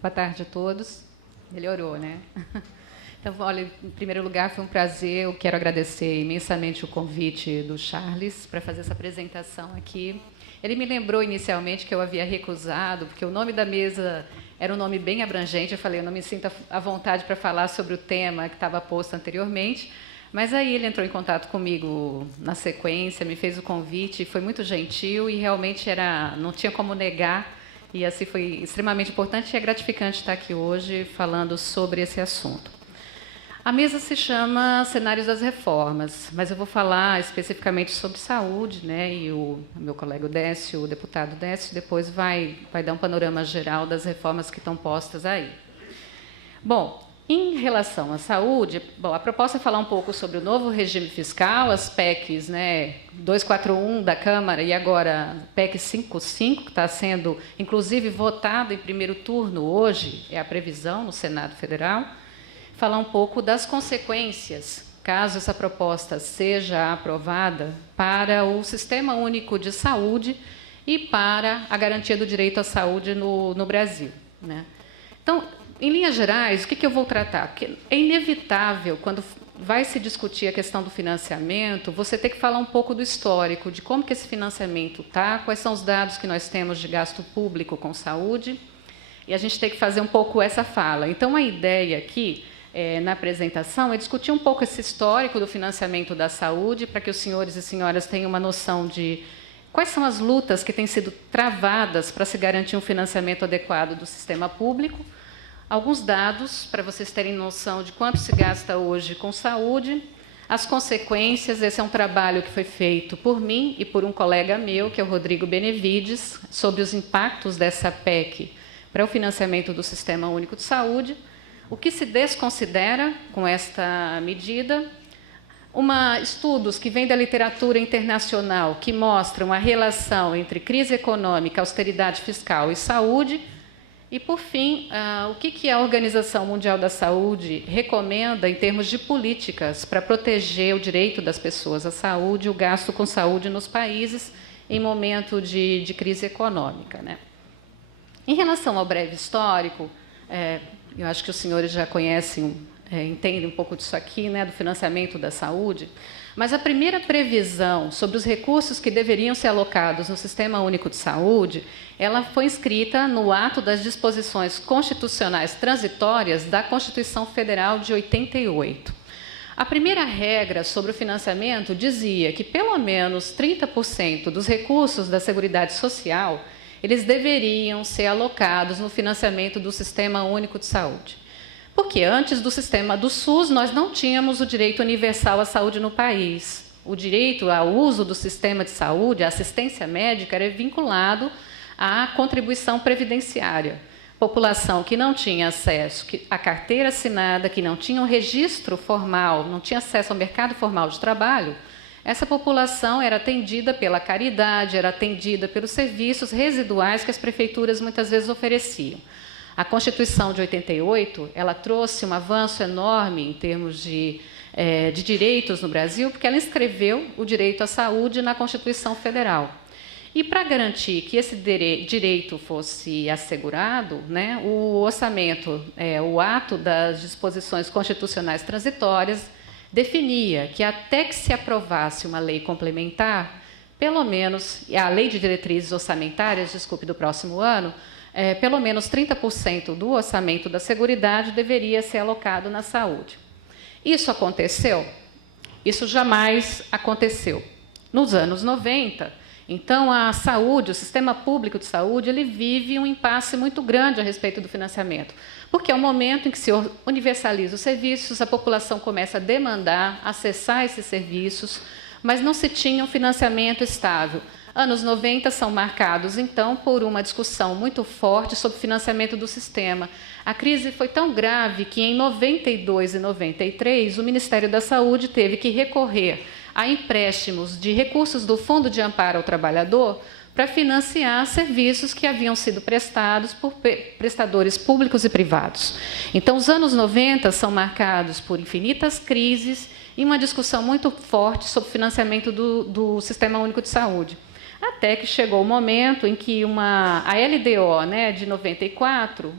Boa tarde a todos. Melhorou, né? Então, olha, em primeiro lugar, foi um prazer. Eu quero agradecer imensamente o convite do Charles para fazer essa apresentação aqui. Ele me lembrou inicialmente que eu havia recusado, porque o nome da mesa era um nome bem abrangente. Eu falei, eu não me sinto à vontade para falar sobre o tema que estava posto anteriormente. Mas aí ele entrou em contato comigo na sequência, me fez o convite, foi muito gentil e realmente não tinha como negar. E assim foi extremamente importante e é gratificante estar aqui hoje falando sobre esse assunto. A mesa se chama Cenários das Reformas, mas eu vou falar especificamente sobre saúde, né? E o meu colega Décio, o deputado Décio, depois vai dar um panorama geral das reformas que estão postas aí. Bom, em relação à saúde, a proposta é falar um pouco sobre o novo regime fiscal, as PECs, né, 241 da Câmara e agora PEC 55, que está sendo, inclusive, votada em primeiro turno hoje, é a previsão no Senado Federal. Falar um pouco das consequências, caso essa proposta seja aprovada, para o Sistema Único de Saúde e para a garantia do direito à saúde no Brasil, né? Então, em linhas gerais, o que eu vou tratar? Porque é inevitável, quando vai se discutir a questão do financiamento, você ter que falar um pouco do histórico, de como que esse financiamento está, quais são os dados que nós temos de gasto público com saúde, e a gente tem que fazer um pouco essa fala. Então, a ideia aqui, na apresentação, é discutir um pouco esse histórico do financiamento da saúde, para que os senhores e senhoras tenham uma noção de quais são as lutas que têm sido travadas para se garantir um financiamento adequado do sistema público. Alguns dados, para vocês terem noção de quanto se gasta hoje com saúde, as consequências. Esse é um trabalho que foi feito por mim e por um colega meu, que é o Rodrigo Benevides, sobre os impactos dessa PEC para o financiamento do Sistema Único de Saúde, o que se desconsidera com esta medida, estudos que vêm da literatura internacional que mostram a relação entre crise econômica, austeridade fiscal e saúde. E, por fim, o que a Organização Mundial da Saúde recomenda em termos de políticas para proteger o direito das pessoas à saúde, o gasto com saúde nos países em momento de crise econômica, né? Em relação ao breve histórico, eu acho que os senhores já conhecem, entendem um pouco disso aqui, né, do financiamento da saúde, mas a primeira previsão sobre os recursos que deveriam ser alocados no Sistema Único de Saúde, ela foi inscrita no ato das disposições constitucionais transitórias da Constituição Federal de 88. A primeira regra sobre o financiamento dizia que pelo menos 30% dos recursos da Seguridade Social, eles deveriam ser alocados no financiamento do Sistema Único de Saúde. Porque antes do sistema do SUS, nós não tínhamos o direito universal à saúde no país. O direito ao uso do sistema de saúde, a assistência médica, era vinculado à contribuição previdenciária. População que não tinha acesso à carteira assinada, que não tinha um registro formal, não tinha acesso ao mercado formal de trabalho, essa população era atendida pela caridade, era atendida pelos serviços residuais que as prefeituras muitas vezes ofereciam. A Constituição de 88, ela trouxe um avanço enorme em termos de direitos no Brasil, porque ela inscreveu o direito à saúde na Constituição Federal. E para garantir que esse direito fosse assegurado, né, o orçamento, o ato das disposições constitucionais transitórias, definia que até que se aprovasse uma lei complementar, pelo menos, a lei de diretrizes orçamentárias, do próximo ano, pelo menos 30% do orçamento da Seguridade deveria ser alocado na saúde. Isso aconteceu? Isso jamais aconteceu. Nos anos 90, então, a saúde, o sistema público de saúde, ele vive um impasse muito grande a respeito do financiamento, porque é o momento em que se universaliza os serviços, a população começa a demandar, acessar esses serviços, mas não se tinha um financiamento estável. Anos 90 são marcados, então, por uma discussão muito forte sobre o financiamento do sistema. A crise foi tão grave que, em 92 e 93, o Ministério da Saúde teve que recorrer a empréstimos de recursos do Fundo de Amparo ao Trabalhador para financiar serviços que haviam sido prestados por prestadores públicos e privados. Então, os anos 90 são marcados por infinitas crises e uma discussão muito forte sobre o financiamento do Sistema Único de Saúde. Até que chegou o momento em que a LDO, né, de 94,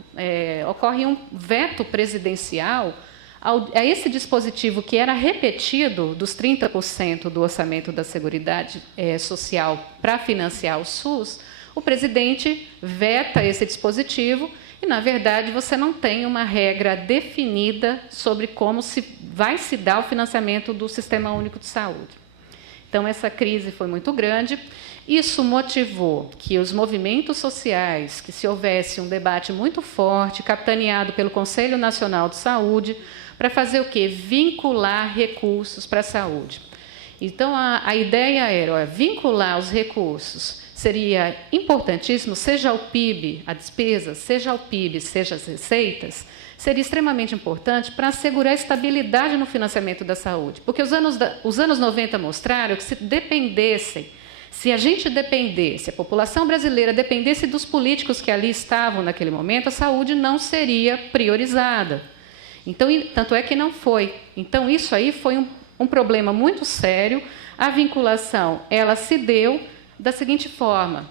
ocorre um veto presidencial a esse dispositivo que era repetido dos 30% do orçamento da Seguridade Social para financiar o SUS. O presidente veta esse dispositivo e, na verdade, você não tem uma regra definida sobre como vai se dar o financiamento do Sistema Único de Saúde. Então, essa crise foi muito grande. Isso motivou que os movimentos sociais, que se houvesse um debate muito forte, capitaneado pelo Conselho Nacional de Saúde, para fazer o quê? Vincular recursos para a saúde. Então, a ideia era vincular os recursos. Seria importantíssimo, seja o PIB, a despesa, seja o PIB, seja as receitas, seria extremamente importante para assegurar a estabilidade no financiamento da saúde. Porque os anos 90 mostraram que se a gente dependesse, a população brasileira dependesse dos políticos que ali estavam naquele momento, a saúde não seria priorizada. Então, tanto é que não foi. Então, isso aí foi um problema muito sério. A vinculação, ela se deu da seguinte forma.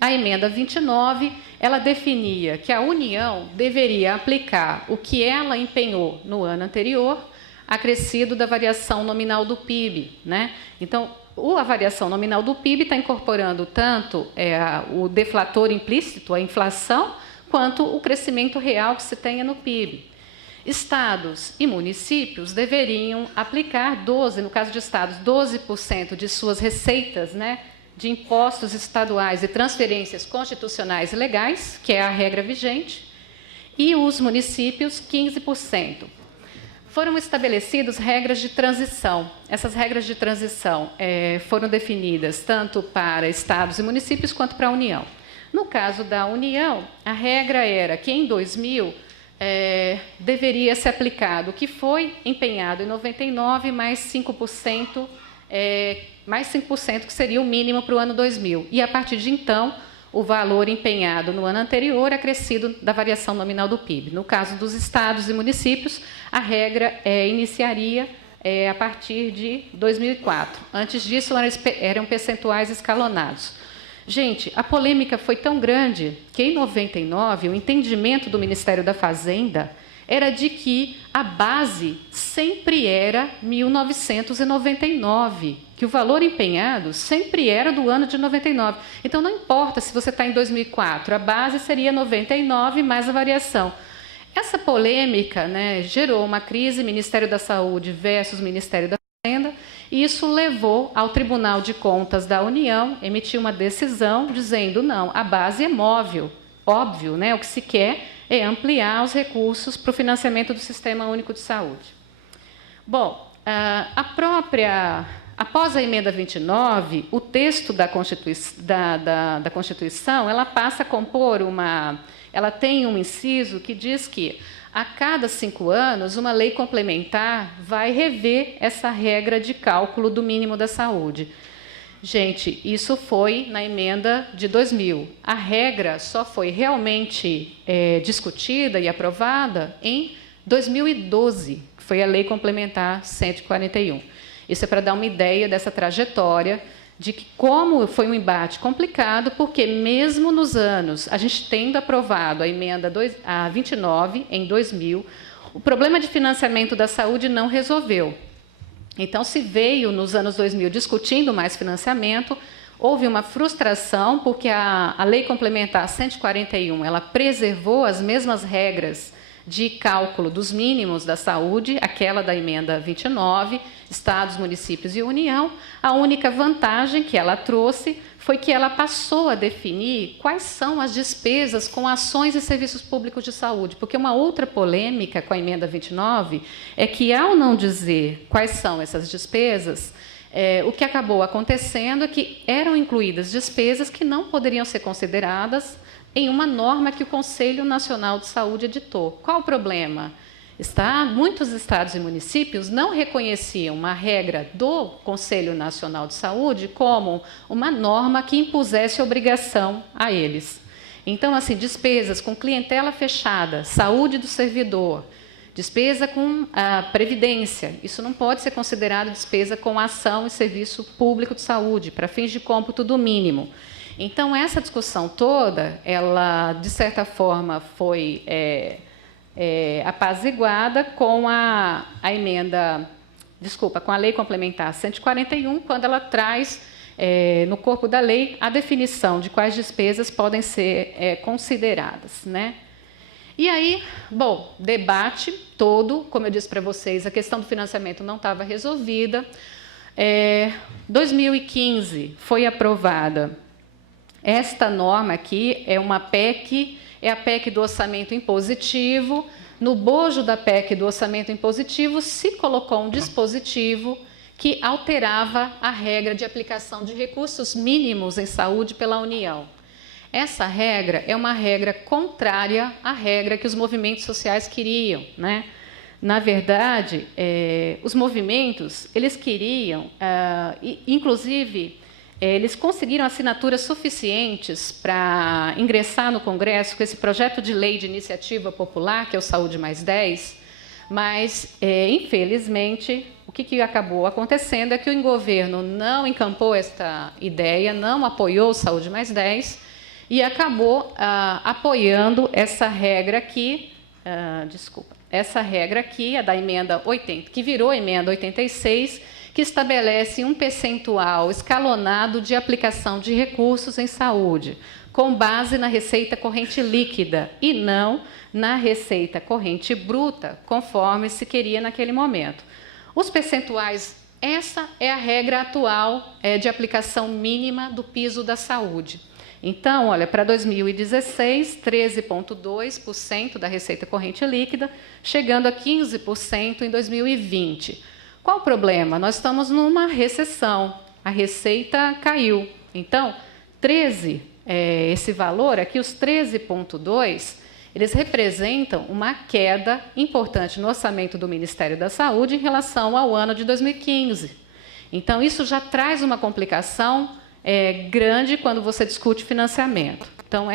A emenda 29, ela definia que a União deveria aplicar o que ela empenhou no ano anterior, acrescido da variação nominal do PIB, né? Então, a variação nominal do PIB está incorporando tanto o deflator implícito, a inflação, quanto o crescimento real que se tenha no PIB. Estados e municípios deveriam aplicar no caso de estados, 12% de suas receitas, né, de impostos estaduais e transferências constitucionais e legais, que é a regra vigente, e os municípios, 15%. Foram estabelecidas regras de transição. Essas regras de transição foram definidas tanto para estados e municípios quanto para a União. No caso da União, a regra era que em 2000 deveria ser aplicado o que foi empenhado em 99 mais 5%, que seria o mínimo para o ano 2000. E, a partir de então, o valor empenhado no ano anterior acrescido da variação nominal do PIB. No caso dos estados e municípios, a regra iniciaria a partir de 2004. Antes disso, eram percentuais escalonados. Gente, a polêmica foi tão grande que, em 99, o entendimento do Ministério da Fazenda era de que a base sempre era 1999, que o valor empenhado sempre era do ano de 99. Então, não importa se você está em 2004, a base seria 99 mais a variação. Essa polêmica, né, gerou uma crise, Ministério da Saúde versus Ministério da Fazenda, e isso levou ao Tribunal de Contas da União emitir uma decisão dizendo, não, a base é móvel. Óbvio, né, o que se quer é ampliar os recursos para o financiamento do Sistema Único de Saúde. Bom, após a emenda 29, o texto da Constituição ela passa a compor ela tem um inciso que diz que a cada 5 anos, uma lei complementar vai rever essa regra de cálculo do mínimo da saúde. Gente, isso foi na emenda de 2000. A regra só foi realmente discutida e aprovada em 2012, que foi a Lei Complementar 141. Isso é para dar uma ideia dessa trajetória, de que como foi um embate complicado, porque mesmo nos anos, a gente tendo aprovado a emenda 29, em 2000, o problema de financiamento da saúde não resolveu. Então, se veio nos anos 2000 discutindo mais financiamento, houve uma frustração, porque a Lei Complementar 141, ela preservou as mesmas regras de cálculo dos mínimos da saúde, aquela da emenda 29, estados, municípios e União. A única vantagem que ela trouxe foi que ela passou a definir quais são as despesas com ações e serviços públicos de saúde, porque uma outra polêmica com a emenda 29 é que, ao não dizer quais são essas despesas, o que acabou acontecendo é que eram incluídas despesas que não poderiam ser consideradas em uma norma que o Conselho Nacional de Saúde editou. Qual o problema? Muitos estados e municípios não reconheciam uma regra do Conselho Nacional de Saúde como uma norma que impusesse obrigação a eles. Então, assim, despesas com clientela fechada, saúde do servidor, Despesa com a previdência, isso não pode ser considerado despesa com ação e serviço público de saúde, para fins de cômputo do mínimo. Então, essa discussão toda, ela, de certa forma, foi apaziguada com a emenda, com a Lei Complementar 141, quando ela traz, no corpo da lei, a definição de quais despesas podem ser consideradas, né? E aí, bom, debate todo, como eu disse para vocês, a questão do financiamento não estava resolvida. 2015 foi aprovada esta norma aqui, é uma PEC, é a PEC do orçamento impositivo. No bojo da PEC do orçamento impositivo se colocou um dispositivo que alterava a regra de aplicação de recursos mínimos em saúde pela União. Essa regra é uma regra contrária à regra que os movimentos sociais queriam, né? Na verdade, os movimentos, eles queriam, inclusive, eles conseguiram assinaturas suficientes para ingressar no Congresso com esse projeto de lei de iniciativa popular, que é o Saúde Mais 10, mas, infelizmente, o que acabou acontecendo é que o governo não encampou esta ideia, não apoiou o Saúde Mais 10, e acabou apoiando essa regra aqui, essa regra aqui, a da emenda 80, que virou a emenda 86, que estabelece um percentual escalonado de aplicação de recursos em saúde, com base na receita corrente líquida e não na receita corrente bruta, conforme se queria naquele momento. Os percentuais, essa é a regra atual de aplicação mínima do piso da saúde. Então, olha, para 2016, 13,2% da receita corrente líquida, chegando a 15% em 2020. Qual o problema? Nós estamos numa recessão, a receita caiu. Então, esse valor aqui, os 13,2%, eles representam uma queda importante no orçamento do Ministério da Saúde em relação ao ano de 2015. Então, isso já traz uma complicação grande quando você discute financiamento. Então,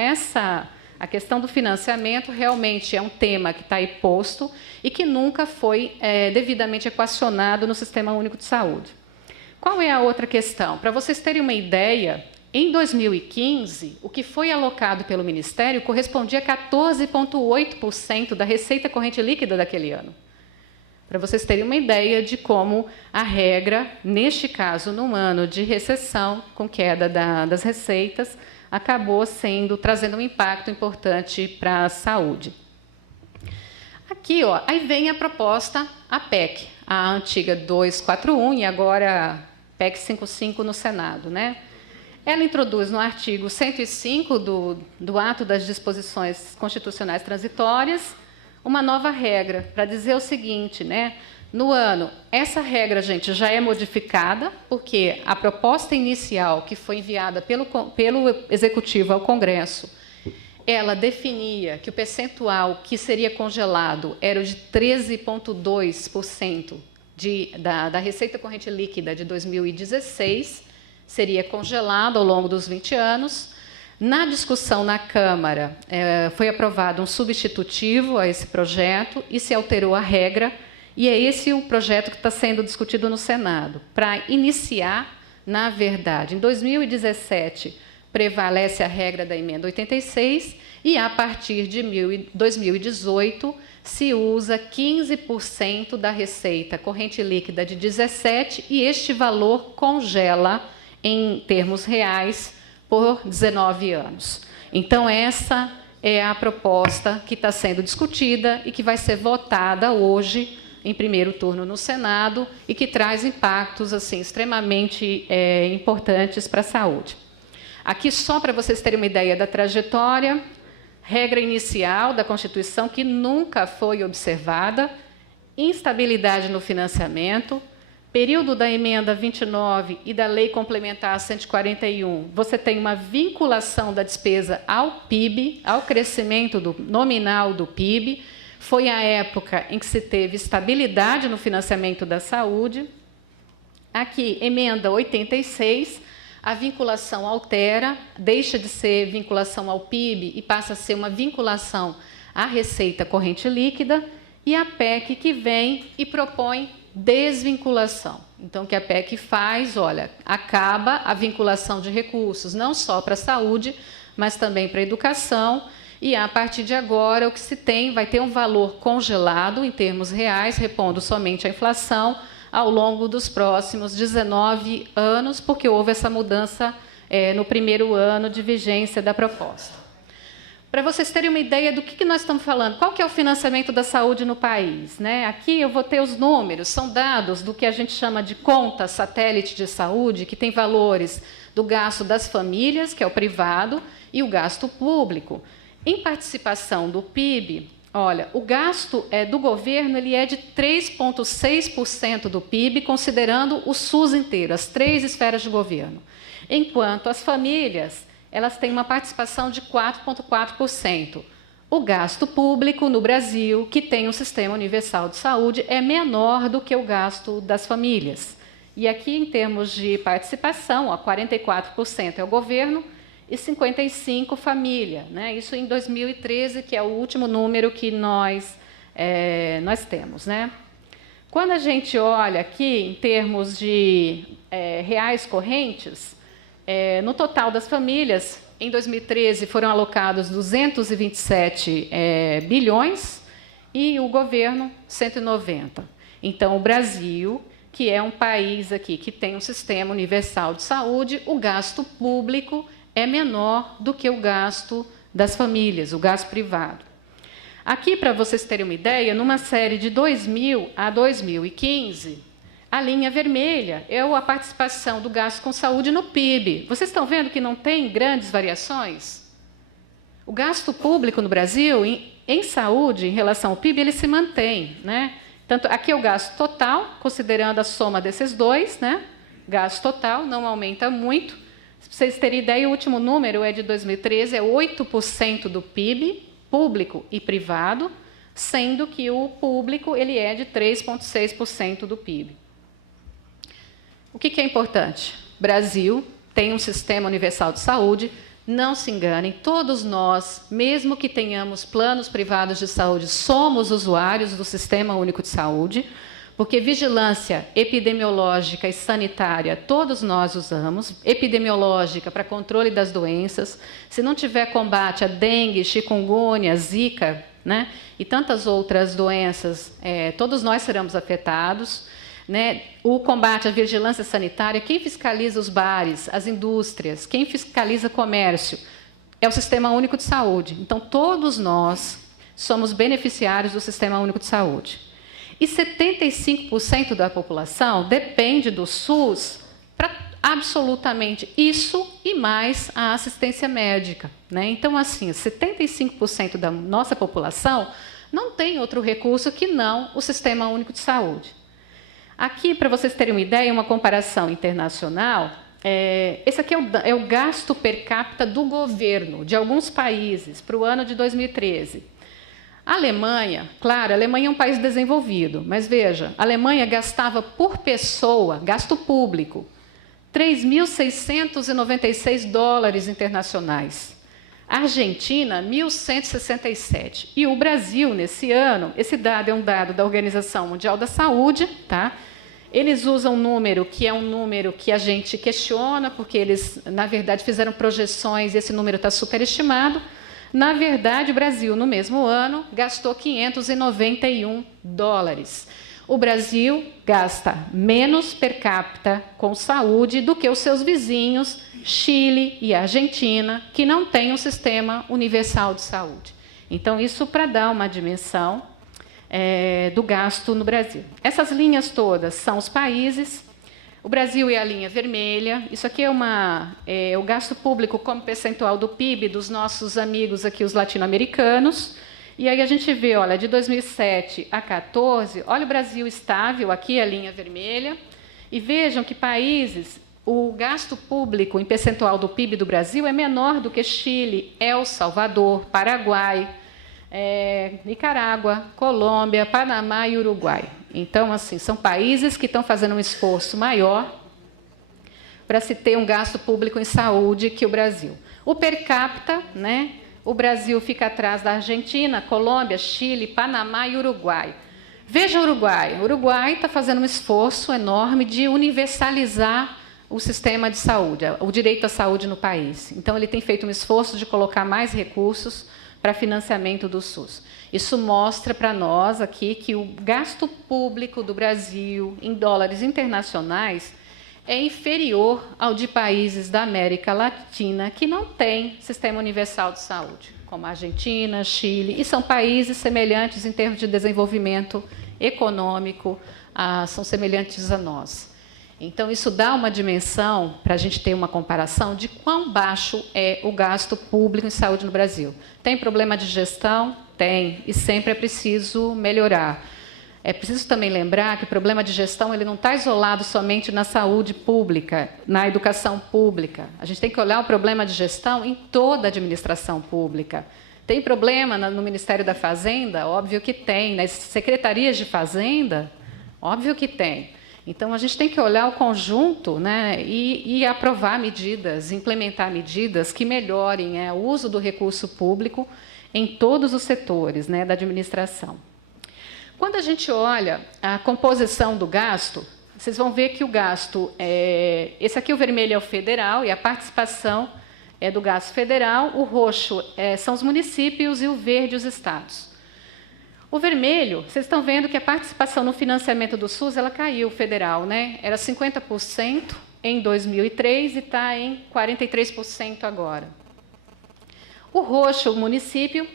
a questão do financiamento realmente é um tema que está aí posto e que nunca foi devidamente equacionado no Sistema Único de Saúde. Qual é a outra questão? Para vocês terem uma ideia, em 2015, o que foi alocado pelo Ministério correspondia a 14,8% da receita corrente líquida daquele ano. Para vocês terem uma ideia de como a regra, neste caso, num ano de recessão, com queda das receitas, acabou trazendo um impacto importante para a saúde. Aqui, ó, aí vem a proposta, a PEC, a antiga 241 e agora PEC 55 no Senado, né? Ela introduz no artigo 105 do Ato das Disposições Constitucionais Transitórias uma nova regra, para dizer o seguinte, né? No ano, essa regra, gente, já é modificada, porque a proposta inicial que foi enviada pelo Executivo ao Congresso, ela definia que o percentual que seria congelado era o de 13,2% da receita corrente líquida de 2016, seria congelado ao longo dos 20 anos. Na discussão na Câmara, foi aprovado um substitutivo a esse projeto e se alterou a regra, e é esse o projeto que está sendo discutido no Senado. Para iniciar, na verdade, em 2017, prevalece a regra da emenda 86, e a partir de 2018, se usa 15% da receita corrente líquida de 17, e este valor congela, em termos reais, por 19 anos. Então, essa é a proposta que está sendo discutida e que vai ser votada hoje, em primeiro turno no Senado, e que traz impactos assim, extremamente importantes para a saúde. Aqui, só para vocês terem uma ideia da trajetória, regra inicial da Constituição que nunca foi observada, instabilidade no financiamento, período da emenda 29 e da Lei Complementar 141, você tem uma vinculação da despesa ao PIB, ao crescimento nominal do PIB. Foi a época em que se teve estabilidade no financiamento da saúde. Aqui, emenda 86, a vinculação altera, deixa de ser vinculação ao PIB e passa a ser uma vinculação à receita corrente líquida. e a PEC que vem e propõe desvinculação. Então, o que a PEC faz, olha, acaba a vinculação de recursos, não só para a saúde, mas também para a educação, e a partir de agora o que se tem vai ter um valor congelado em termos reais, repondo somente a inflação, ao longo dos próximos 19 anos, porque houve essa mudança no primeiro ano de vigência da proposta. Para vocês terem uma ideia do que nós estamos falando, qual que é o financiamento da saúde no país, né? Aqui eu vou ter os números, são dados do que a gente chama de conta satélite de saúde, que tem valores do gasto das famílias, que é o privado, e o gasto público. Em participação do PIB, olha, o gasto do governo ele é de 3,6% do PIB, considerando o SUS inteiro, as 3 esferas de governo. Enquanto as famílias, elas têm uma participação de 4,4%. O gasto público no Brasil, que tem um sistema universal de saúde, é menor do que o gasto das famílias. E aqui, em termos de participação, 44% é o governo e 55% família, né? Isso em 2013, que é o último número que nós temos, né? Quando a gente olha aqui, em termos de reais correntes, no total das famílias, em 2013 foram alocados 227 bilhões e o governo 190. Então, o Brasil, que é um país aqui que tem um sistema universal de saúde, o gasto público é menor do que o gasto das famílias, o gasto privado. Aqui, para vocês terem uma ideia, numa série de 2000 a 2015, a linha vermelha é a participação do gasto com saúde no PIB. Vocês estão vendo que não tem grandes variações? O gasto público no Brasil, em saúde, em relação ao PIB, ele se mantém, né? Tanto, aqui é o gasto total, considerando a soma desses dois, né? Gasto total não aumenta muito. Para vocês terem ideia, o último número é de 2013, é 8% do PIB, público e privado, sendo que o público ele é de 3,6% do PIB. O que é importante? Brasil tem um sistema universal de saúde, não se enganem, todos nós, mesmo que tenhamos planos privados de saúde, somos usuários do Sistema Único de Saúde, porque vigilância epidemiológica e sanitária todos nós usamos, epidemiológica para controle das doenças, se não tiver combate a dengue, chikungunya, zika, né, e tantas outras doenças, todos nós seremos afetados, né? O combate à vigilância sanitária, quem fiscaliza os bares, as indústrias, quem fiscaliza o comércio, é o Sistema Único de Saúde. Então, todos nós somos beneficiários do Sistema Único de Saúde. E 75% da população depende do SUS para absolutamente isso e mais a assistência médica, né? Então, assim, 75% da nossa população não tem outro recurso que não o Sistema Único de Saúde. Aqui, para vocês terem uma ideia, uma comparação internacional, esse aqui é o gasto per capita do governo de alguns países para o ano de 2013. A Alemanha, claro, a Alemanha é um país desenvolvido, mas veja, a Alemanha gastava por pessoa, gasto público, 3.696 dólares internacionais. A Argentina, 1.167. E o Brasil, nesse ano, esse dado é um dado da Organização Mundial da Saúde, tá? Eles usam um número que é um número que a gente questiona, porque eles, na verdade, fizeram projeções e esse número está superestimado. Na verdade, o Brasil, no mesmo ano, gastou 591 dólares. O Brasil gasta menos per capita com saúde do que os seus vizinhos, Chile e Argentina, que não têm um sistema universal de saúde. Então, isso para dar uma dimensão do gasto no Brasil. Essas linhas todas são os países. O Brasil é a linha vermelha. Isso aqui é o gasto público como percentual do PIB dos nossos amigos aqui, os latino-americanos. E aí a gente vê, olha, de 2007 a 2014, olha o Brasil estável, aqui a linha vermelha, e vejam que países, o gasto público em percentual do PIB do Brasil é menor do que Chile, El Salvador, Paraguai, Nicarágua, Colômbia, Panamá e Uruguai. Então, assim, são países que estão fazendo um esforço maior para se ter um gasto público em saúde que o Brasil. O per capita, né, o Brasil fica atrás da Argentina, Colômbia, Chile, Panamá e Uruguai. Veja o Uruguai. O Uruguai está fazendo um esforço enorme de universalizar o sistema de saúde, o direito à saúde no país. Então, ele tem feito um esforço de colocar mais recursos para financiamento do SUS. Isso mostra para nós aqui que o gasto público do Brasil em dólares internacionais é inferior ao de países da América Latina que não têm sistema universal de saúde, como a Argentina, Chile, e são países semelhantes em termos de desenvolvimento econômico, são semelhantes a nós. Então, isso dá uma dimensão, para a gente ter uma comparação, de quão baixo é o gasto público em saúde no Brasil. Tem problema de gestão? Tem, e sempre é preciso melhorar. É preciso também lembrar que o problema de gestão ele não está isolado somente na saúde pública, na educação pública. A gente tem que olhar o problema de gestão em toda a administração pública. Tem problema no Ministério da Fazenda? Óbvio que tem. Nas secretarias de Fazenda? Óbvio que tem. Então, a gente tem que olhar o conjunto, né, e aprovar medidas, implementar medidas que melhorem o uso do recurso público em todos os setores, né, da administração. Quando a gente olha a composição do gasto, vocês vão ver que o gasto, esse aqui o vermelho é o federal e a participação é do gasto federal, o roxo são os municípios e o verde os estados. O vermelho, vocês estão vendo que a participação no financiamento do SUS ela caiu, federal, né? Era 50% em 2003 e está em 43% agora. O roxo, o município,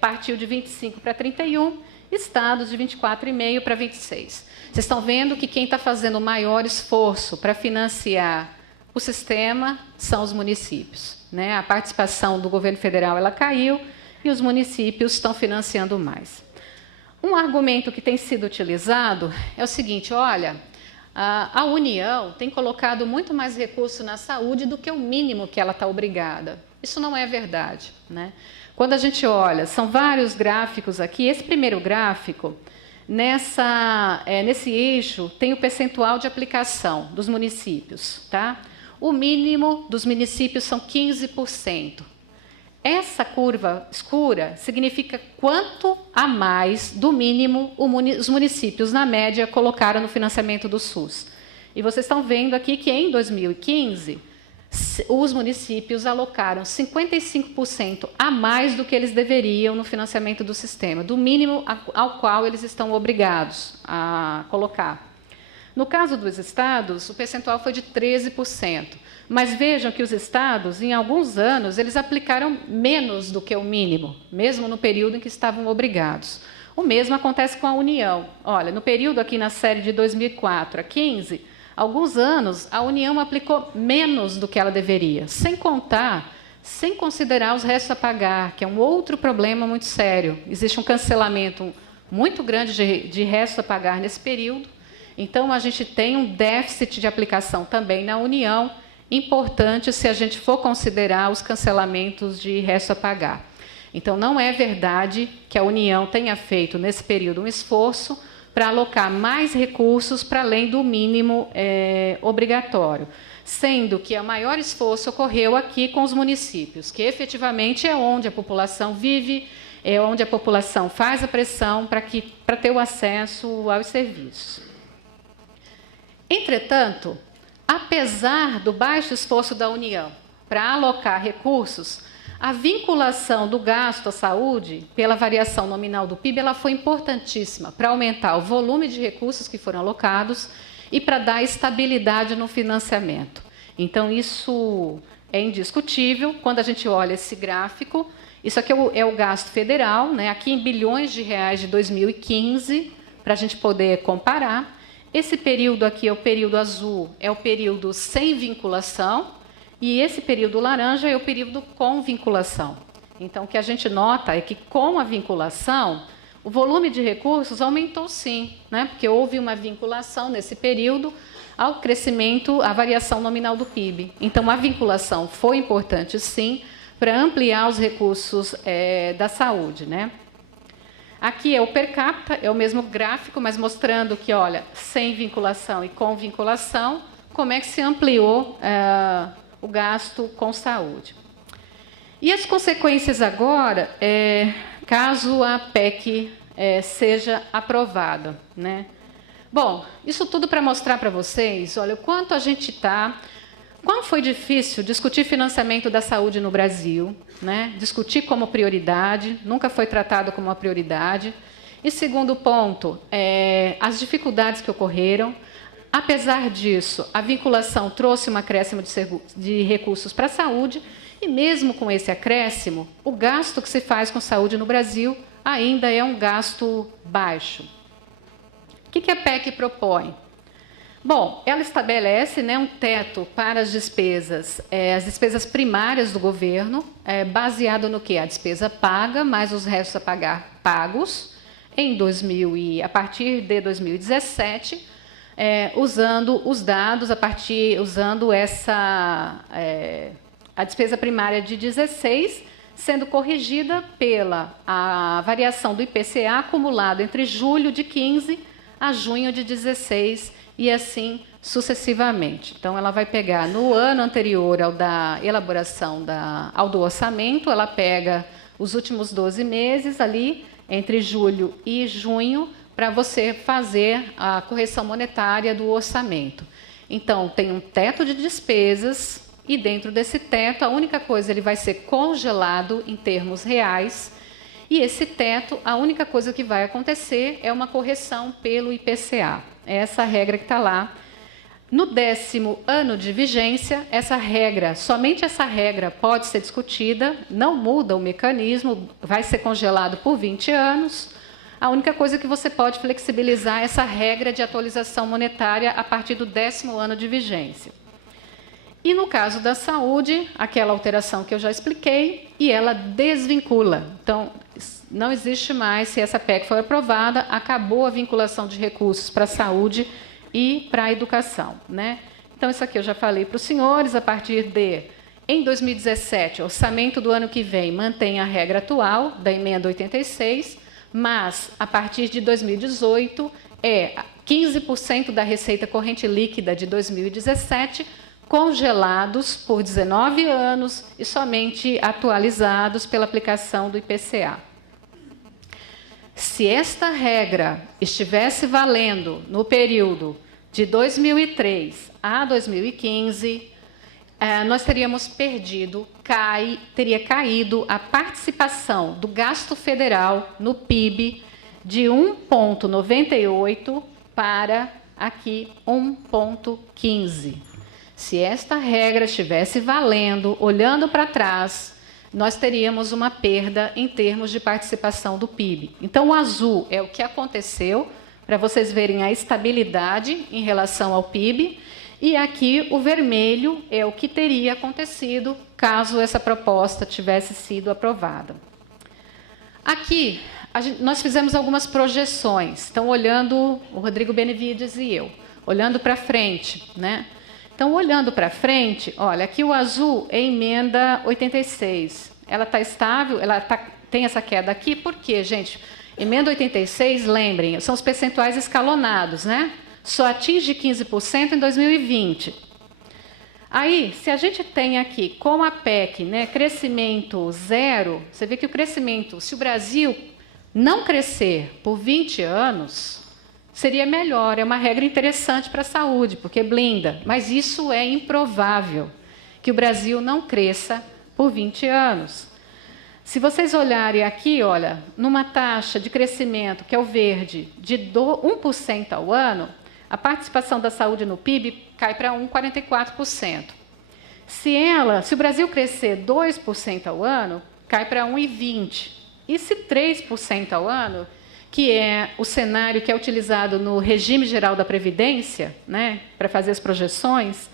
partiu de 25 para 31, estados de 24,5 para 26. Vocês estão vendo que quem está fazendo o maior esforço para financiar o sistema são os municípios, né? A participação do governo federal ela caiu e os municípios estão financiando mais. Um argumento que tem sido utilizado é o seguinte, olha, a União tem colocado muito mais recurso na saúde do que o mínimo que ela está obrigada. Isso não é verdade, né? Quando a gente olha, são vários gráficos aqui, esse primeiro gráfico, nesse eixo, tem o percentual de aplicação dos municípios, tá? O mínimo dos municípios são 15%. Essa curva escura significa quanto a mais do mínimo os municípios, na média, colocaram no financiamento do SUS. E vocês estão vendo aqui que, em 2015, os municípios alocaram 55% a mais do que eles deveriam no financiamento do sistema, do mínimo ao qual eles estão obrigados a colocar. No caso dos estados, o percentual foi de 13%. Mas vejam que os estados, em alguns anos, eles aplicaram menos do que o mínimo, mesmo no período em que estavam obrigados. O mesmo acontece com a União. Olha, no período aqui na série de 2004 a 2015, alguns anos, a União aplicou menos do que ela deveria, sem considerar os restos a pagar, que é um outro problema muito sério. Existe um cancelamento muito grande de restos a pagar nesse período. Então, a gente tem um déficit de aplicação também na União, importante se a gente for considerar os cancelamentos de resto a pagar. Então, não é verdade que a União tenha feito, nesse período, um esforço para alocar mais recursos para além do mínimo obrigatório, sendo que o maior esforço ocorreu aqui com os municípios, que efetivamente é onde a população vive, é onde a população faz a pressão para ter o acesso aos serviços. Entretanto, apesar do baixo esforço da União para alocar recursos, a vinculação do gasto à saúde pela variação nominal do PIB ela foi importantíssima para aumentar o volume de recursos que foram alocados e para dar estabilidade no financiamento. Então, isso é indiscutível. Quando a gente olha esse gráfico, isso aqui é o gasto federal, né? Aqui em bilhões de reais de 2015, para a gente poder comparar. Esse período aqui é o período azul, é o período sem vinculação, e esse período laranja é o período com vinculação. Então, o que a gente nota é que, com a vinculação, o volume de recursos aumentou sim, né? Porque houve uma vinculação nesse período ao crescimento, à variação nominal do PIB. Então, a vinculação foi importante sim para ampliar os recursos da saúde, né? Aqui é o per capita, é o mesmo gráfico, mas mostrando que, olha, sem vinculação e com vinculação, como é que se ampliou o gasto com saúde. E as consequências agora, caso a PEC seja aprovada, né? Bom, isso tudo para mostrar para vocês, olha, o quanto a gente está... Como foi difícil discutir financiamento da saúde no Brasil, né? Discutir como prioridade, nunca foi tratado como uma prioridade. E segundo ponto, as dificuldades que ocorreram. Apesar disso, a vinculação trouxe um acréscimo de recursos para a saúde, e mesmo com esse acréscimo, o gasto que se faz com saúde no Brasil ainda é um gasto baixo. O que a PEC propõe? Bom, ela estabelece, né, um teto para as despesas primárias do governo, baseado no quê? A despesa paga, mais os restos a pagar pagos, a partir de 2017, usando os dados, usando a despesa primária de 16, sendo corrigida pela a variação do IPCA acumulado entre julho de 15 a junho de 16 e assim sucessivamente. Então, ela vai pegar no ano anterior ao da elaboração ao do orçamento, ela pega os últimos 12 meses ali, entre julho e junho, para você fazer a correção monetária do orçamento. Então, tem um teto de despesas e dentro desse teto, a única coisa, ele vai ser congelado em termos reais. E esse teto, a única coisa que vai acontecer é uma correção pelo IPCA. É essa regra que está lá. No 10º ano de vigência, somente essa regra pode ser discutida, não muda o mecanismo, vai ser congelado por 20 anos. A única coisa que você pode flexibilizar é essa regra de atualização monetária a partir do 10º ano de vigência. E no caso da saúde, aquela alteração que eu já expliquei, e ela desvincula. Então, não existe mais, se essa PEC for aprovada, acabou a vinculação de recursos para a saúde e para a educação, né? Então, isso aqui eu já falei para os senhores, a partir em 2017, o orçamento do ano que vem mantém a regra atual da emenda 86, mas, a partir de 2018, 15% da receita corrente líquida de 2017, congelados por 19 anos e somente atualizados pela aplicação do IPCA. Se esta regra estivesse valendo no período de 2003 a 2015, nós teríamos teria caído a participação do gasto federal no PIB de 1,98 para aqui 1,15. Se esta regra estivesse valendo, olhando para trás, nós teríamos uma perda em termos de participação do PIB. Então, o azul é o que aconteceu, para vocês verem a estabilidade em relação ao PIB, e aqui o vermelho é o que teria acontecido caso essa proposta tivesse sido aprovada. Aqui, nós fizemos algumas projeções. Então, olhando, o Rodrigo Benevides e eu, olhando para frente, né? Então, olhando para frente, olha, aqui o azul é emenda 86. Ela está estável, tem essa queda aqui, por quê, gente? Emenda 86, lembrem, são os percentuais escalonados, né? Só atinge 15% em 2020. Aí, se a gente tem aqui, com a PEC, né, crescimento zero, você vê que o crescimento, se o Brasil não crescer por 20 anos... seria melhor, é uma regra interessante para a saúde, porque blinda, mas isso é improvável, que o Brasil não cresça por 20 anos. Se vocês olharem aqui, olha, numa taxa de crescimento, que é o verde, de 1% ao ano, a participação da saúde no PIB cai para 1,44%. Se o Brasil crescer 2% ao ano, cai para 1,20%. E se 3% ao ano, que é o cenário que é utilizado no regime geral da Previdência, né, para fazer as projeções,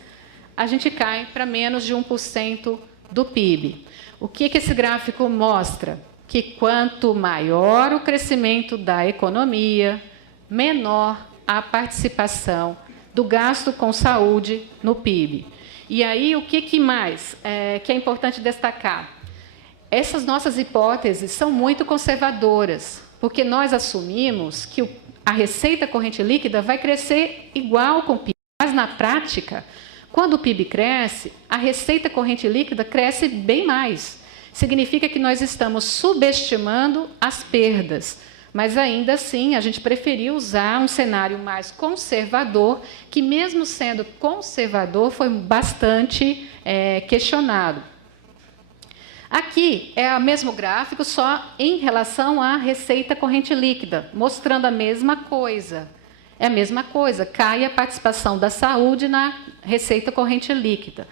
a gente cai para menos de 1% do PIB. O que esse gráfico mostra? Que quanto maior o crescimento da economia, menor a participação do gasto com saúde no PIB. E aí, o que mais que é importante destacar? Essas nossas hipóteses são muito conservadoras, porque nós assumimos que a receita corrente líquida vai crescer igual com o PIB. Mas, na prática, quando o PIB cresce, a receita corrente líquida cresce bem mais. significa que nós estamos subestimando as perdas. Mas, ainda assim, a gente preferiu usar um cenário mais conservador, que, mesmo sendo conservador, foi bastante questionado. Aqui é o mesmo gráfico, só em relação à receita corrente líquida, mostrando a mesma coisa. É a mesma coisa, cai a participação da saúde na receita corrente líquida.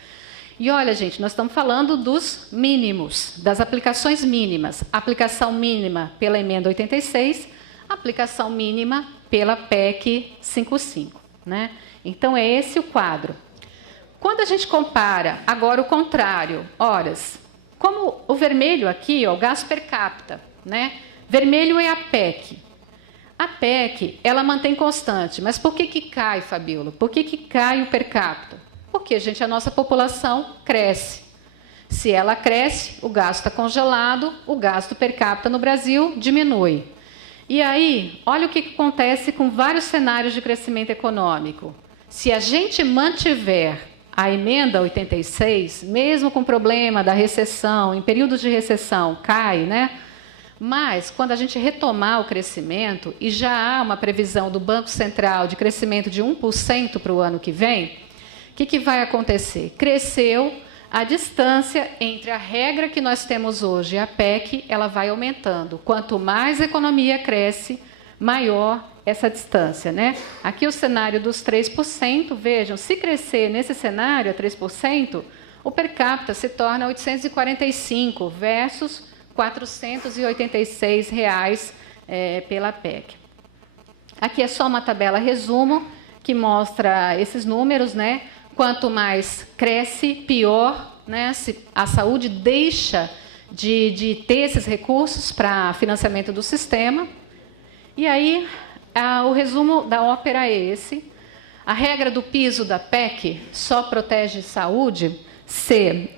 E olha, gente, nós estamos falando dos mínimos, das aplicações mínimas. Aplicação mínima pela emenda 86, aplicação mínima pela PEC 55. Né? Então, é esse o quadro. Quando a gente compara, agora o contrário, horas, como o vermelho aqui, ó, o gasto per capita, né? Vermelho é a PEC. A PEC, ela mantém constante, mas por que cai, Fabíola? Por que cai o per capita? Porque, gente, a nossa população cresce. Se ela cresce, o gasto está congelado, o gasto per capita no Brasil diminui. E aí, olha o que acontece com vários cenários de crescimento econômico. Se a gente mantiver a emenda 86, mesmo com o problema da recessão, em períodos de recessão, cai, né? Mas, quando a gente retomar o crescimento, e já há uma previsão do Banco Central de crescimento de 1% para o ano que vem, o que vai acontecer? Cresceu a distância entre a regra que nós temos hoje e a PEC, ela vai aumentando. Quanto mais a economia cresce, maior essa distância. Né? Aqui o cenário dos 3%, vejam, se crescer nesse cenário a 3%, o per capita se torna 845 versus R$ 486 pela PEC. Aqui é só uma tabela resumo que mostra esses números, né? Quanto mais cresce, pior, né? Se a saúde deixa de ter esses recursos para financiamento do sistema. E aí, o resumo da ópera é esse. A regra do piso da PEC só protege saúde se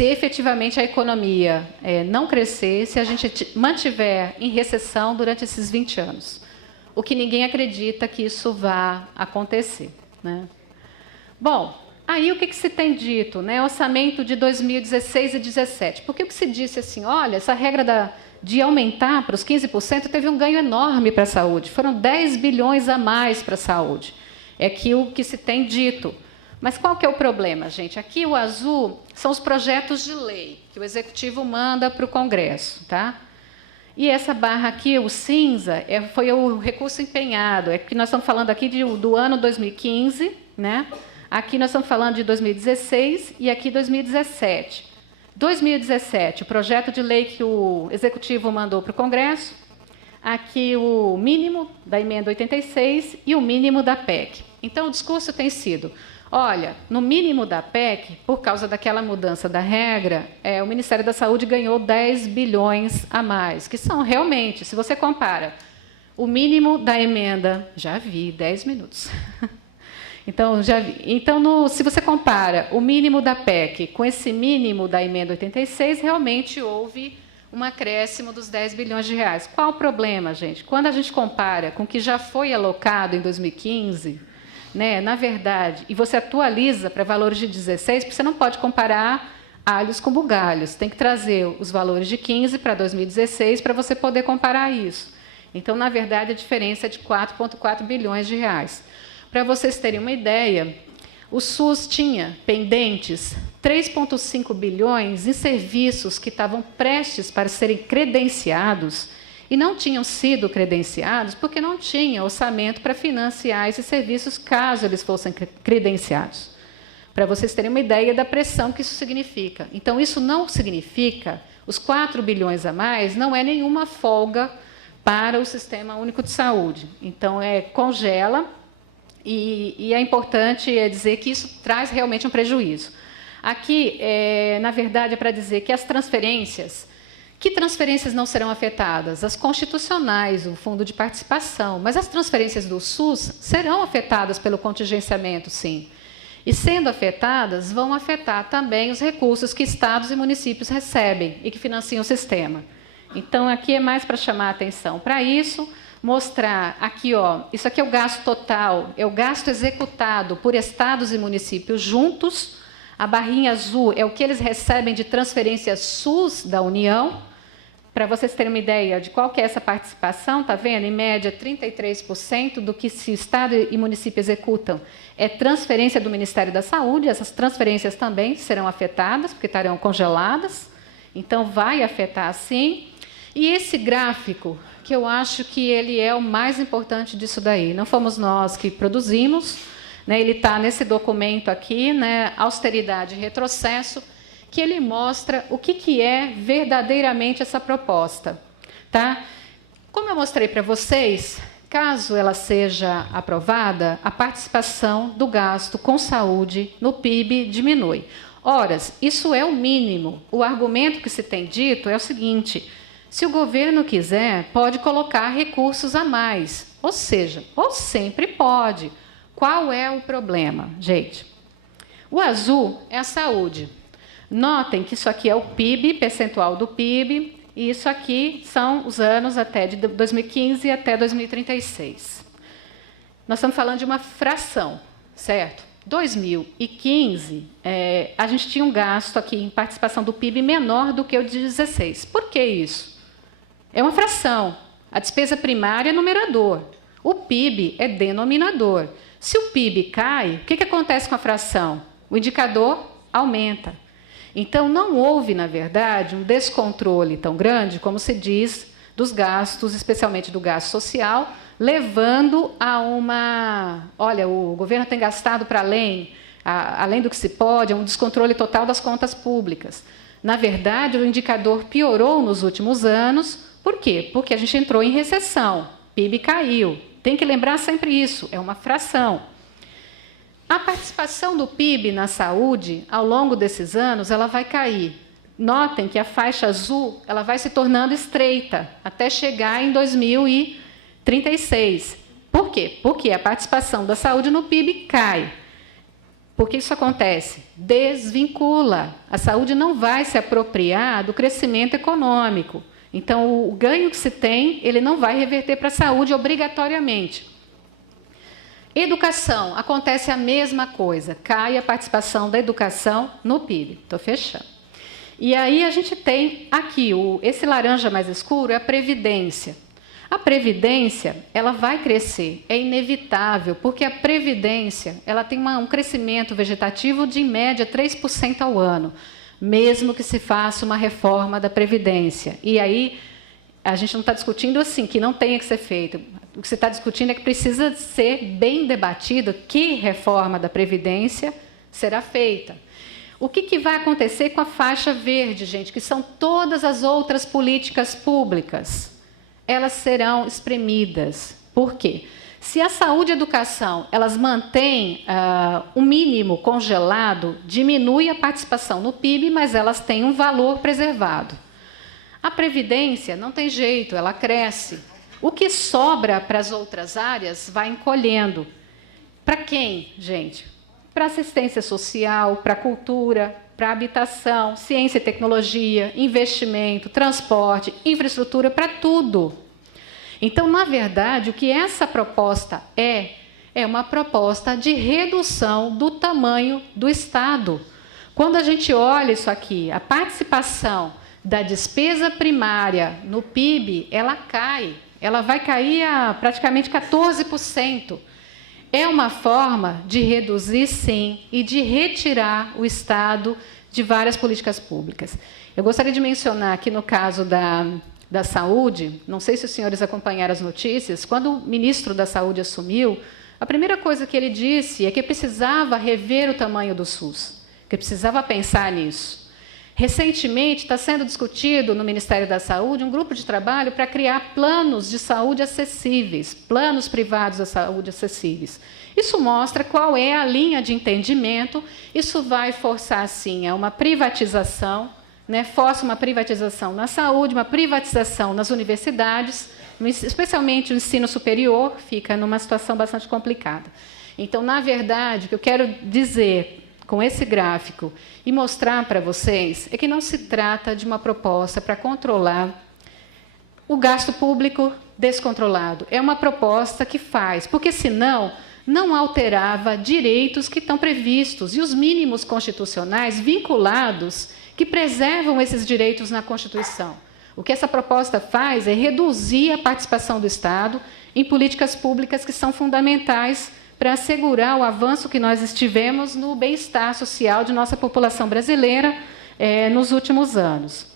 efetivamente a economia não crescer, se a gente mantiver em recessão durante esses 20 anos. O que ninguém acredita que isso vá acontecer. Né? Bom, aí o que se tem dito? Né? Orçamento de 2016 e 2017. Por que se disse assim, olha, essa regra de aumentar para os 15% teve um ganho enorme para a saúde. Foram 10 bilhões a mais para a saúde. É aquilo que se tem dito. Mas qual que é o problema, gente? Aqui o azul são os projetos de lei que o Executivo manda para o Congresso. Tá? E essa barra aqui, o cinza, foi o recurso empenhado. É que nós estamos falando aqui do ano 2015, né? Aqui nós estamos falando de 2016 e aqui 2017. 2017, o projeto de lei que o Executivo mandou para o Congresso, aqui o mínimo da emenda 86 e o mínimo da PEC. Então, o discurso tem sido, olha, no mínimo da PEC, por causa daquela mudança da regra, o Ministério da Saúde ganhou 10 bilhões a mais, que são realmente, se você compara o mínimo da emenda, já vi, 10 minutos. Então, se você compara o mínimo da PEC com esse mínimo da emenda 86, realmente houve um acréscimo dos 10 bilhões de reais. Qual o problema, gente? Quando a gente compara com o que já foi alocado em 2015, né, na verdade, e você atualiza para valores de 16, porque você não pode comparar alhos com bugalhos. Tem que trazer os valores de 15 para 2016 para você poder comparar isso. Então, na verdade, a diferença é de 4,4 bilhões de reais. Para vocês terem uma ideia, o SUS tinha pendentes 3,5 bilhões em serviços que estavam prestes para serem credenciados e não tinham sido credenciados porque não tinha orçamento para financiar esses serviços caso eles fossem credenciados. Para vocês terem uma ideia da pressão que isso significa. Então, isso não significa, os 4 bilhões a mais não é nenhuma folga para o Sistema Único de Saúde. Então, congela. E é importante dizer que isso traz realmente um prejuízo. Aqui, na verdade, é para dizer que as transferências, que transferências não serão afetadas? As constitucionais, o fundo de participação, mas as transferências do SUS serão afetadas pelo contingenciamento, sim. E, sendo afetadas, vão afetar também os recursos que estados e municípios recebem e que financiam o sistema. Então, aqui é mais para chamar a atenção para isso, mostrar aqui, ó, isso aqui é o gasto total, é o gasto executado por estados e municípios juntos A barrinha azul é o que eles recebem de transferência SUS da União. Para vocês terem uma ideia de qual que é essa participação, está vendo? Em média, 33% do que se Estado e município executam é transferência do Ministério da Saúde. Essas transferências também serão afetadas, porque estarão congeladas. Então, vai afetar sim. E esse gráfico, que eu acho que ele é o mais importante disso daí. Não fomos nós que produzimos, né? Ele está nesse documento aqui, né? Austeridade e retrocesso, que ele mostra o que é verdadeiramente essa proposta. Tá? Como eu mostrei para vocês, caso ela seja aprovada, a participação do gasto com saúde no PIB diminui. Ora, isso é o mínimo. O argumento que se tem dito é o seguinte: se o governo quiser, pode colocar recursos a mais. Ou seja, ou sempre pode. Qual é o problema, gente? O azul é a saúde. Notem que isso aqui é o PIB, percentual do PIB, e isso aqui são os anos até de 2015 até 2036. Nós estamos falando de uma fração, certo? 2015, a gente tinha um gasto aqui em participação do PIB menor do que o de 16. Por que isso? É uma fração. A despesa primária é numerador. O PIB é denominador. Se o PIB cai, o que acontece com a fração? O indicador aumenta. Então, não houve, na verdade, um descontrole tão grande, como se diz, dos gastos, especialmente do gasto social, levando a uma... Olha, o governo tem gastado para além do que se pode, é um descontrole total das contas públicas. Na verdade, o indicador piorou nos últimos anos. Por quê? Porque a gente entrou em recessão, PIB caiu. Tem que lembrar sempre isso, é uma fração. A participação do PIB na saúde, ao longo desses anos, ela vai cair. Notem que a faixa azul ela vai se tornando estreita, até chegar em 2036. Por quê? Porque a participação da saúde no PIB cai. Por que isso acontece? Desvincula. A saúde não vai se apropriar do crescimento econômico. Então, o ganho que se tem, ele não vai reverter para a saúde obrigatoriamente. Educação, acontece a mesma coisa, cai a participação da educação no PIB. Estou fechando. E aí a gente tem aqui, esse laranja mais escuro é a Previdência. A Previdência, ela vai crescer, é inevitável, porque a Previdência ela tem um crescimento vegetativo de, em média, 3% ao ano, mesmo que se faça uma reforma da Previdência. E aí, a gente não está discutindo assim, que não tenha que ser feito. O que se está discutindo é que precisa ser bem debatido que reforma da Previdência será feita. O que vai acontecer com a faixa verde, gente, que são todas as outras políticas públicas? Elas serão espremidas. Por quê? Se a saúde e a educação elas mantêm um mínimo congelado, diminui a participação no PIB, mas elas têm um valor preservado. A Previdência não tem jeito, ela cresce. O que sobra para as outras áreas vai encolhendo. Para quem, gente? Para assistência social, para cultura, para habitação, ciência e tecnologia, investimento, transporte, infraestrutura, para tudo. Então, na verdade, o que essa proposta é uma proposta de redução do tamanho do Estado. Quando a gente olha isso aqui, a participação da despesa primária no PIB, ela cai. Ela vai cair a praticamente 14%. É uma forma de reduzir, sim, e de retirar o Estado de várias políticas públicas. Eu gostaria de mencionar aqui no caso da saúde, não sei se os senhores acompanharam as notícias, quando o ministro da Saúde assumiu, a primeira coisa que ele disse é que precisava rever o tamanho do SUS, que precisava pensar nisso. Recentemente, está sendo discutido no Ministério da Saúde um grupo de trabalho para criar planos de saúde acessíveis, planos privados de saúde acessíveis. Isso mostra qual é a linha de entendimento. Isso vai forçar, sim, a uma privatização, né? Força uma privatização na saúde, uma privatização nas universidades, especialmente o ensino superior, fica numa situação bastante complicada. Então, na verdade, o que eu quero dizer com esse gráfico e mostrar para vocês é que não se trata de uma proposta para controlar o gasto público descontrolado. É uma proposta que faz, porque senão não alterava direitos que estão previstos e os mínimos constitucionais vinculados que preservam esses direitos na Constituição. O que essa proposta faz é reduzir a participação do Estado em políticas públicas que são fundamentais para assegurar o avanço que nós estivemos no bem-estar social de nossa população brasileira nos últimos anos.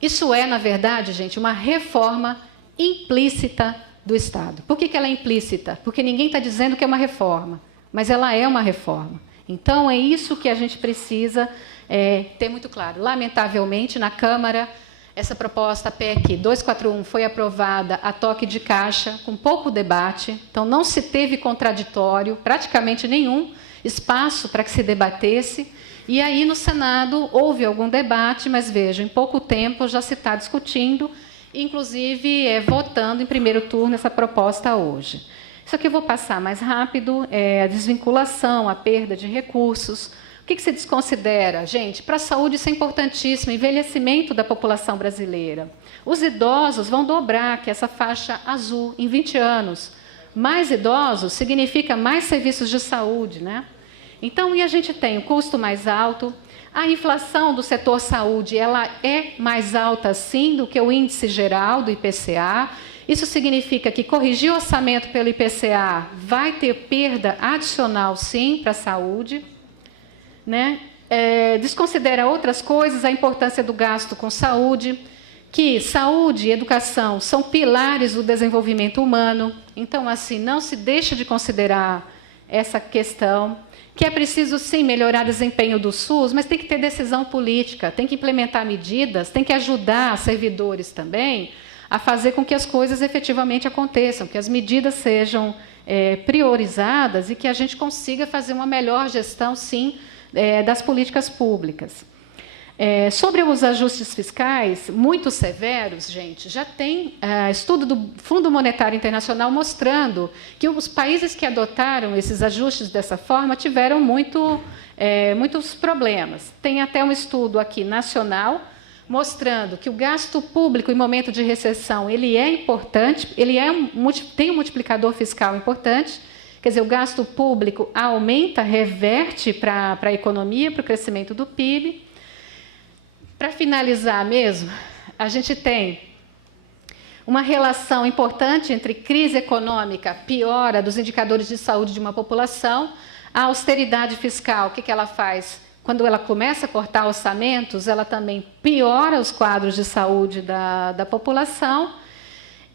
Isso é, na verdade, gente, uma reforma implícita do Estado. Por que ela é implícita? Porque ninguém está dizendo que é uma reforma, mas ela é uma reforma. Então, é isso que a gente precisa ter muito claro. Lamentavelmente, na Câmara, essa proposta PEC 241 foi aprovada a toque de caixa, com pouco debate, então não se teve contraditório, praticamente nenhum espaço para que se debatesse, e aí no Senado houve algum debate, mas veja, em pouco tempo já se está discutindo, inclusive votando em primeiro turno essa proposta hoje. Isso aqui eu vou passar mais rápido, a desvinculação, a perda de recursos. O que se desconsidera? Gente, para a saúde isso é importantíssimo, envelhecimento da população brasileira. Os idosos vão dobrar, que é essa faixa azul, em 20 anos. Mais idosos significa mais serviços de saúde, né? Então, e a gente tem o custo mais alto, a inflação do setor saúde, ela é mais alta, sim, do que o índice geral do IPCA. Isso significa que corrigir o orçamento pelo IPCA vai ter perda adicional, sim, para a saúde. Né? Desconsidera outras coisas, a importância do gasto com saúde, que saúde e educação são pilares do desenvolvimento humano. Então, assim, não se deixa de considerar essa questão, que é preciso, sim, melhorar o desempenho do SUS, mas tem que ter decisão política, tem que implementar medidas, tem que ajudar servidores também a fazer com que as coisas efetivamente aconteçam, que as medidas sejam priorizadas e que a gente consiga fazer uma melhor gestão, sim, das políticas públicas. Sobre os ajustes fiscais, muito severos, gente, já tem estudo do Fundo Monetário Internacional mostrando que os países que adotaram esses ajustes dessa forma tiveram muitos problemas. Tem até um estudo aqui nacional mostrando que o gasto público em momento de recessão ele é importante, tem um multiplicador fiscal importante. Quer dizer, o gasto público aumenta, reverte para a economia, para o crescimento do PIB. Para finalizar mesmo, a gente tem uma relação importante entre crise econômica, piora dos indicadores de saúde de uma população, a austeridade fiscal, o que ela faz? Quando ela começa a cortar orçamentos, ela também piora os quadros de saúde da população.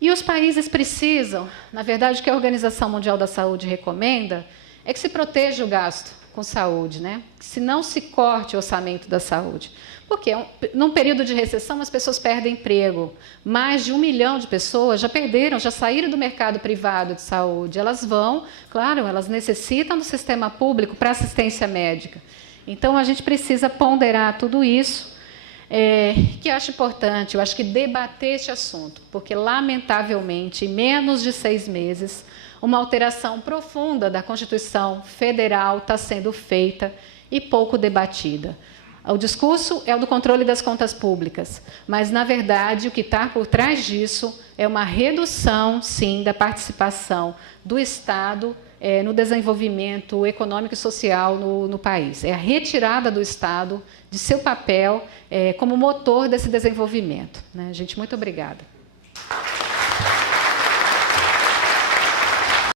E os países precisam, na verdade, o que a Organização Mundial da Saúde recomenda é que se proteja o gasto com saúde, né? Que se não se corte o orçamento da saúde. Porque num período de recessão as pessoas perdem emprego. Mais de 1 milhão de pessoas já saíram do mercado privado de saúde. Elas elas necessitam do sistema público para assistência médica. Então, a gente precisa ponderar tudo isso. Que eu acho importante, eu acho que debater este assunto, porque, lamentavelmente, em menos de 6 meses, uma alteração profunda da Constituição Federal está sendo feita e pouco debatida. O discurso é o do controle das contas públicas, mas, na verdade, o que está por trás disso é uma redução, sim, da participação do Estado no desenvolvimento econômico e social no país. É a retirada do Estado de seu papel como motor desse desenvolvimento. Né? Gente, muito obrigada.